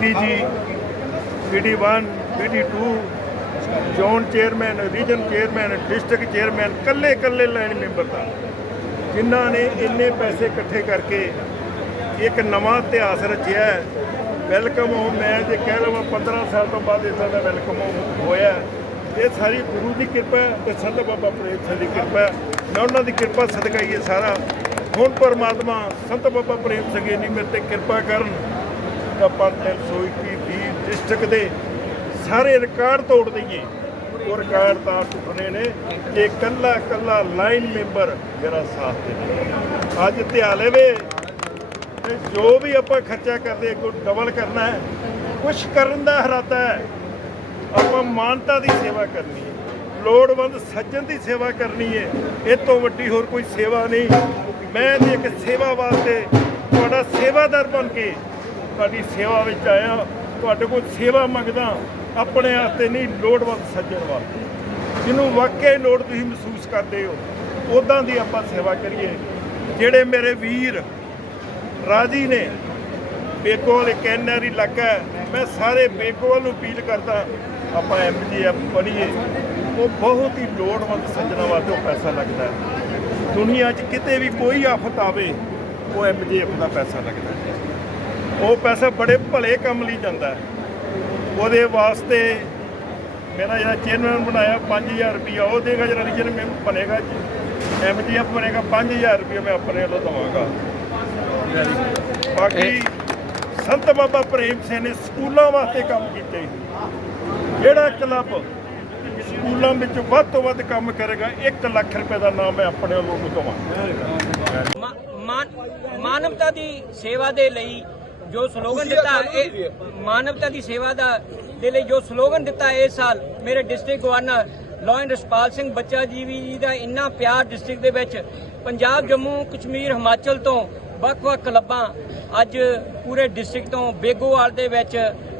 PG PD 1 PD 2 zone chairman region chairman district chairman ਕੱਲੇ ਕੱਲੇ line member ਦਾ ਜਿਨ੍ਹਾਂ ਨੇ ਇੰਨੇ ਪੈਸੇ ਇਕੱਠੇ ਕਰਕੇ ਇੱਕ ਨਵਾਂ ਇਤਿਹਾਸ ਰਚਿਆ ਹੈ। ਵੈਲਕਮ ਹੋਮ ਮੈਂ ਜੇ ਕਹਿ ਲਵਾਂ 15 ਸਾਲ ਤੋਂ ਬਾਅਦ ਇਦਾਂ ਦਾ ਵੈਲਕਮ ਹੋਮ ਹੋਇਆ ਇਹ ਸਾਰੀ ਗੁਰੂ ਦੀ ਕਿਰਪਾ ਹੈ ਤੇ ਸੰਤ ਬਾਬਾ ਪ੍ਰੇਮ ਸਿੰਘ ਦੀ ਕਿਰਪਾ ਮੈਂ ਉਹਨਾਂ ਦੀ ਕਿਰਪਾ ਸਦਕਾ ਹੀ ਇਹ ਸਾਰਾ। ਹੁਣ ਪਰਮਾਤਮਾ, ਸੰਤ ਬਾਬਾ ਪ੍ਰੇਮ ਸਿੰਘ ਜੀ ਮੇਰੇ ਤੇ ਕਿਰਪਾ ਕਰਨ। ਆਪਾਂ 321 ਦੀ ਡਿਸਟ੍ਰਿਕਟ ਦੇ ਸਾਰੇ ਰਿਕਾਰਡ ਤੋੜ ਦਈਏ। ਉਹ ਰਿਕਾਰਡ ਤਾਂ ਟੁੱਟਣੇ ਨੇ ਕਿ ਕੱਲਾ ਕੱਲਾ ਲਾਈਨ ਮੈਂਬਰ ਮੇਰਾ ਸਾਥ ਦੇ ਅੱਜ ਧਿਆਲੇ ਲਵੇ ਤੇ ਜੋ ਵੀ ਆਪਾਂ ਖਰਚਾ ਕਰਦੇ ਕੋ ਡਬਲ ਕਰਨਾ ਹੈ, ਕੁਛ ਕਰਨ ਦਾ ਹਰਾਤਾ ਹੈ, ਆਪਾਂ ਮਾਨਤਾ ਦੀ ਸੇਵਾ ਕਰਨੀ ਹੈ। ਲੋੜਵੰਦ ਸੱਜਣ ਦੀ ਸੇਵਾ ਕਰਨੀ ਹੈ। ਇਹ ਤੋਂ ਵੱਡੀ ਹੋਰ ਕੋਈ ਸੇਵਾ ਨਹੀਂ। ਮੈਂ ਤੇ ਇੱਕ ਸੇਵਾ ਵਾਸਤੇ ਤੁਹਾਡਾ ਸੇਵਾਦਾਰ ਬਣ ਕੇ ਤੁਹਾਡੀ ਸੇਵਾ ਵਿੱਚ ਆਇਆ, ਤੁਹਾਡੇ ਕੋਲ ਸੇਵਾ ਮੰਗਦਾ, ਆਪਣੇ ਵਾਸਤੇ ਨਹੀਂ, ਲੋੜਵੰਦ ਸੱਜਣ ਵਾਸਤੇ ਜਿਹਨੂੰ ਵਾਕਿਆ ਲੋੜ ਤੁਸੀਂ ਮਹਿਸੂਸ ਕਰਦੇ ਹੋ ਉਦਾਂ ਦੀ ਆਪਾਂ ਸੇਵਾ ਕਰੀਏ। ਜਿਹੜੇ ਮੇਰੇ ਵੀਰ ਰਾਜੀ ਨੇ, ਬੇਕੋਲ ਇੱਕ ਐਨਆਰ ਇਲਾਕਾ ਹੈ, ਮੈਂ ਸਾਰੇ ਬੇਕੋਲ ਨੂੰ ਅਪੀਲ ਕਰਦਾ, ਆਪਾਂ ਐਮਜੀਐਫ ਬਣੀਏ। ਉਹ ਬਹੁਤ ਹੀ ਲੋੜਵੰਦ ਸੱਜਣਾ ਵਾਸਤੇ ਉਹ ਪੈਸਾ ਲੱਗਦਾ ਹੈ। ਦੁਨੀਆ 'ਚ ਕਿਤੇ ਵੀ ਕੋਈ ਆਫਤ ਆਵੇ, ਉਹ ਐਮਜੀਐਫ ਦਾ ਪੈਸਾ ਲੱਗਦਾ ਉਹ ਪੈਸਾ ਬੜੇ ਭਲੇ ਕੰਮ ਲਈ ਜਾਂਦਾ ਹੈ। ਉਹਦੇ ਵਾਸਤੇ ਮੇਰਾ ਜਿਹੜਾ ਚੇਅਰਮੈਨ ਬਣਾਇਆ 5000 ਰੁਪਇਆ ਉਹ ਦੇਗਾ ਜਿਹੜਾ ਰੀਜਨ ਮੈਂ ਬਣੇਗਾ ਐਮਜੀਐਫ ਬਣੇਗਾ 5000 ਰੁਪਇਆ ਮੈਂ ਆਪਣੇ ਵੱਲੋਂ ਦਵਾਂਗਾ। ਬਾਕੀ ਸੰਤ ਬਾਬਾ ਪ੍ਰੇਮ ਸਿੰਘ ਨੇ ਸਕੂਲਾਂ ਵਾਸਤੇ ਕੰਮ ਕੀਤੇ। ਜਿਹੜਾ ਕਲੱਬ ਸਕੂਲਾਂ ਵਿੱਚ ਵੱਧ ਤੋਂ ਵੱਧ ਕੰਮ ਕਰੇਗਾ 1 ਲੱਖ ਰੁਪਏ ਦਾ ਨਾਮ ਮੈਂ ਆਪਣੇ ਵੱਲੋਂ ਨੂੰ ਦਵਾਂਗਾ। ਮਾਨਵਤਾ ਦੀ ਸੇਵਾ ਦੇ ਲਈ ਜੋ ਸਲੋਗਨ ਦਿੱਤਾ ਇਹ ਮਾਨਵਤਾ ਦੀ ਸੇਵਾ ਦਾ ਦੇ ਲਈ ਜੋ ਸਲੋਗਨ ਦਿੱਤਾ ਇਸ ਸਾਲ ਮੇਰੇ district governor lion Rashpal Singh Bachcha ji ਵੀ ਜੀ ਦਾ ਇੰਨਾ ਪਿਆਰ ਡਿਸਟ੍ਰਿਕਟ ਦੇ ਵਿੱਚ। ਪੰਜਾਬ ਜੰਮੂ ਕਸ਼ਮੀਰ ਹਿਮਾਚਲ ਤੋਂ ਵੱਖ-ਵੱਖ ਕਲੱਬਾਂ ਅੱਜ ਪੂਰੇ ਡਿਸਟ੍ਰਿਕਟ ਤੋਂ ਬੇਗੋਵਾਲ ਦੇ ਵਿੱਚ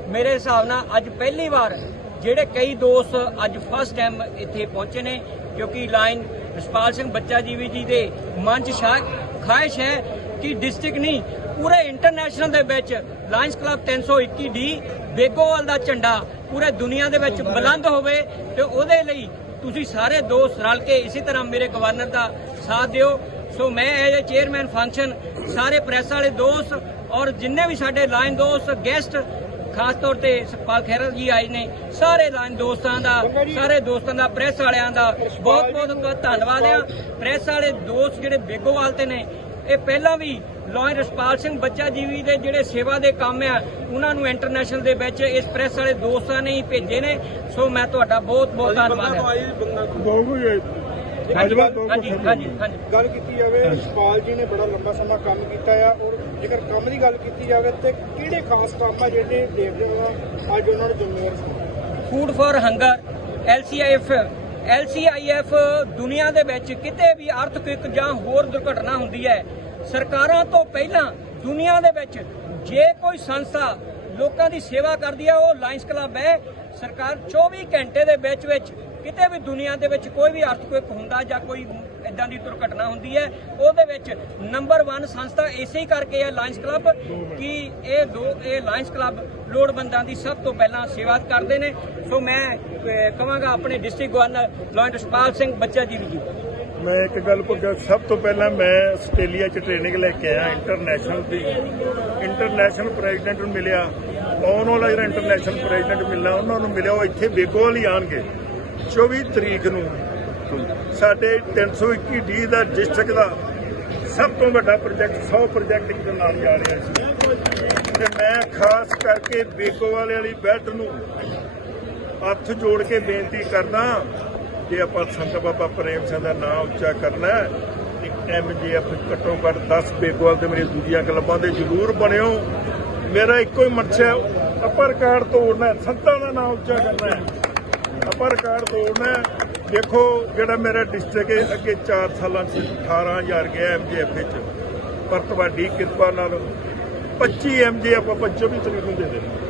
ਮੇਰੇ ਹਿਸਾਬ ਨਾਲ ਅੱਜ ਪਹਿਲੀ ਵਾਰ ਜਿਹੜੇ ਕਈ ਦੋਸਤ ਅੱਜ ਫਸਟ ਟਾਈਮ ਇੱਥੇ ਪਹੁੰਚੇ ਨੇ ਕਿਉਂਕਿ ਲਾਈਨ ਰਸ਼ਪਾਲ ਸਿੰਘ ਬੱਚਾ ਜੀ ਵੀ ਜੀ ਦੇ ਮਨ 'ਚ ਸ਼ਾ ਖਾਹਿਸ਼ ਹੈ ਕਿ ਡਿਸਟ੍ਰਿਕਟ ਨਹੀਂ ਪੂਰੇ ਇੰਟਰਨੈਸ਼ਨਲ ਦੇ ਵਿੱਚ ਲਾਇਨਸ ਕਲੱਬ 321 ਡੀ ਬੇਗੋਵਾਲ ਦਾ ਝੰਡਾ ਪੂਰੇ ਦੁਨੀਆ ਦੇ ਵਿੱਚ ਬੁਲੰਦ ਹੋਵੇ ਤੇ ਉਹਦੇ ਲਈ ਤੁਸੀਂ ਸਾਰੇ ਦੋਸਤ ਰਲ ਕੇ ਇਸੇ ਤਰ੍ਹਾਂ ਮੇਰੇ ਗਵਰਨਰ ਦਾ ਸਾਥ ਦਿਓ। ਸੋ ਮੈਂ ਐਜ਼ ਅ ਚੇਅਰਮੈਨ ਫੰਕਸ਼ਨ ਸਾਰੇ ਪ੍ਰੈਸ ਵਾਲੇ ਦੋਸਤ ਔਰ ਜਿੰਨੇ ਵੀ ਸਾਡੇ ਲਾਈਨ ਦੋਸਤ ਗੈਸਟ ਖਾਸ ਤੌਰ ਤੇ ਸੁਖਪਾਲ ਖਹਿਰਾ ਜੀ ਆਏ ਨੇ ਸਾਰੇ ਲਾਈਨ ਦੋਸਤਾਂ ਦਾ ਸਾਰੇ ਦੋਸਤਾਂ ਦਾ ਪ੍ਰੈਸ ਵਾਲਿਆਂ ਦਾ ਬਹੁਤ ਬਹੁਤ ਧੰਨਵਾਦ ਆ। ਪ੍ਰੈਸ ਵਾਲੇ ਦੋਸਤ ਜਿਹੜੇ ਬੇਗੋਵਾਲ ਤੇ ਨੇ ਇਹ ਪਹਿਲਾਂ ਵੀ ਲੋਇਨ ਰਸਪਾਲ ਸਿੰਘ ਬੱਚਾ ਜੀਵੀ ਦੇ ਜਿਹੜੇ ਸੇਵਾ ਦੇ ਕੰਮ ਆ ਉਹਨਾਂ ਨੂੰ ਇੰਟਰਨੈਸ਼ਨਲ ਦੇ ਵਿੱਚ ਇਸ ਪ੍ਰੈਸ ਵਾਲੇ ਦੋਸਤਾਂ ਨੇ ਹੀ ਭੇਜੇ ਨੇ। ਸੋ ਮੈਂ ਤੁਹਾਡਾ ਬਹੁਤ ਬਹੁਤ ਧੰਨਵਾਦ ਹੈ ਦੋਗੂ ਹਾਂਜੀ ਹਾਂਜੀ ਹਾਂਜੀ ਹਾਂਜੀ ਗੱਲ ਕੀਤੀ ਜਾਵੇ ਰਸ਼ਪਾਲ ਜੀ ਨੇ ਬੜਾ ਲੰਬਾ ਸਮਾਂ ਕੰਮ ਕੀਤਾ ਆ ਔਰ ਜੇਕਰ ਕੰਮ ਦੀ ਗੱਲ ਕੀਤੀ ਜਾਵੇ ਤੇ ਕਿਹੜੇ ਖਾਸ ਕੰਮ ਆ ਜਿਹੜੇ ਦੇਖਦੇ ਹੋ ਅੱਜ ਉਹਨਾਂ ਨੂੰ ਜ਼ਿੰਮੇਵਾਰ food for hunger LCIF LCIF ਦੁਨੀਆ ਦੇ ਵਿੱਚ ਕਿਤੇ ਵੀ ਅਰਥਕਵਿਕ ਜਾਂ ਹੋਰ ਦੁਰਘਟਨਾ ਹੁੰਦੀ ਹੈ, ਸਰਕਾਰਾਂ ਤੋਂ ਪਹਿਲਾਂ ਦੁਨੀਆ ਦੇ ਵਿੱਚ ਜੇ ਕੋਈ ਸੰਸਥਾ ਲੋਕਾਂ ਦੀ ਸੇਵਾ ਕਰਦੀ ਹੈ ਉਹ ਲਾਇੰਸ ਕਲੱਬ ਹੈ। ਸਰਕਾਰ 24 ਘੰਟੇ ਦੇ ਵਿੱਚ ਵਿੱਚ ਕਿਤੇ ਵੀ ਦੁਨੀਆ ਦੇ ਵਿੱਚ ਕੋਈ ਵੀ ਅਰਥਕਵਿਕ ਹੁੰਦਾ ਜਾਂ ਕੋਈ ਇਦਾਂ ਦੀ ਦੁਰਘਟਨਾ ਹੁੰਦੀ ਹੈ। ਉਹਦੇ ਵਿੱਚ ਨੰਬਰ 1 ਸੰਸਥਾ ਇਸੇ ਹੀ ਕਰਕੇ ਹੈ ਲਾਇਨਸ ਕਲੱਬ ਕਿ ਇਹ ਦੋ, ਇਹ ਲਾਇਨਸ ਕਲੱਬ ਲੋੜਵੰਦਾਂ ਦੀ ਸਭ ਤੋਂ ਪਹਿਲਾਂ ਸੇਵਾ ਕਰਦੇ ਨੇ। ਸੋ ਮੈਂ ਕਹਾਂਗਾ ਆਪਣੇ district governor lion Rashpal Singh Bachcha ji ji. ਮੈਂ ਇੱਕ ਗੱਲ ਪੁੱਛਾਂ ਸਭ ਤੋਂ ਪਹਿਲਾਂ ਮੈਂ ਆਸਟ੍ਰੇਲੀਆ 'ਚ ਟ੍ਰੇਨਿੰਗ ਲੈ ਕੇ ਆਇਆ ਇੰਟਰਨੈਸ਼ਨਲ ਦੀ। ਇੰਟਰਨੈਸ਼ਨਲ ਪ੍ਰੈਜ਼ੀਡੈਂਟ ਨੂੰ ਮਿਲਿਆ ਆਉਣ ਵਾਲਾ ਜਿਹੜਾ ਇੰਟਰਨੈਸ਼ਨਲ ਪ੍ਰੈਜ਼ੀਡੈਂਟ ਮਿਲਣਾ, ਉਹਨਾਂ ਨੂੰ ਮਿਲਿਆ, ਉਹ ਇੱਥੇ ਬੇਗੋਵਾਲ ਹੀ ਆਣਗੇ 24 ਤਰੀਕ ਨੂੰ। ਸਾਡੇ 321 ਡੀ ਦਾ ਡਿਸਟ੍ਰਿਕਟ ਦਾ ਸਭ ਤੋਂ ਵੱਡਾ ਪ੍ਰੋਜੈਕਟ 100 ਪ੍ਰੋਜੈਕਟ ਇੱਕ ਨਾਲ ਜਾ ਰਿਹਾ ਸੀ। ਤੇ ਮੈਂ ਖਾਸ ਕਰਕੇ ਬੇਕੋਵਾਲੇ ਵਾਲੀ ਬੈਲਟ ਨੂੰ ਹੱਥ ਜੋੜ ਕੇ ਬੇਨਤੀ ਕਰਦਾ ਜੇ ਆਪਾਂ ਸੰਤ ਬਾਬਾ ਪ੍ਰੇਮ ਸਿੰਘ ਦਾ ਨਾਮ ਉੱਚਾ ਕਰਨਾ ਹੈ, ਇੱਕ ਐਮਜੀਐਫ ਘੱਟੋ ਘੱਟ 10 ਬੇਕੋਵਾਲ ਤੇ ਮੇਰੀ ਦੂਜੀਆਂ ਕਲੱਬਾਂ ਦੇ ਜ਼ਰੂਰ ਬਣਿਓ। ਮੇਰਾ ਇੱਕੋ ਹੀ ਮਕਸਦ ਹੈ ਅਪਰ ਕਾਰਡ ਤੋੜਨਾ ਸੰਤਾਂ ਦਾ ਨਾਮ ਉੱਚਾ ਕਰਨਾ ਹੈ। ਅਪਰ ਕਾਰਡ ਤੋੜਨਾ ਦੇਖੋ ਜਿਹੜਾ ਮੇਰਾ ਡਿਸਟ੍ਰਿਕਟ ਹੈ ਅੱਗੇ 4 ਸਾਲਾਂ 'ਚ 18000 ਗਿਆ ਐਮਜੀਐਫ ਵਿੱਚ। ਪਰ ਤੁਹਾਡੀ ਕਿਰਪਾ ਨਾਲ 25 ਐਮਜੀਐਫ ਆਪਾਂ 24 ਤਰੀਕ ਨੂੰ ਦੇ ਦੇਣਾ